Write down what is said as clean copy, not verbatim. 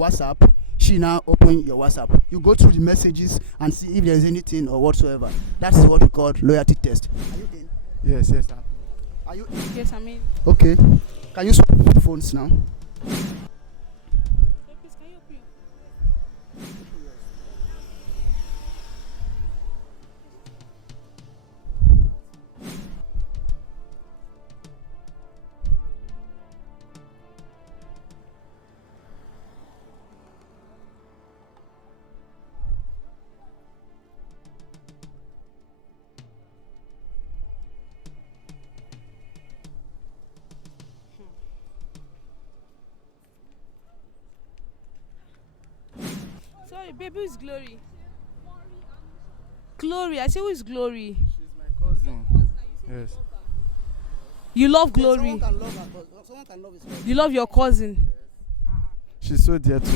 WhatsApp, she now open your WhatsApp. You go through the messages and see if there's anything or whatsoever. That's what we call loyalty test. Are you in? Yes, yes. Are you? Yes, I mean. Okay. Can you swap phones now? Please, can you open your Sorry, baby, who is Glory? Glory, I say who is Glory? She's my cousin. Yes. You love Someone Glory. can love her, but someone can love his friend. You love your cousin. She's so dear to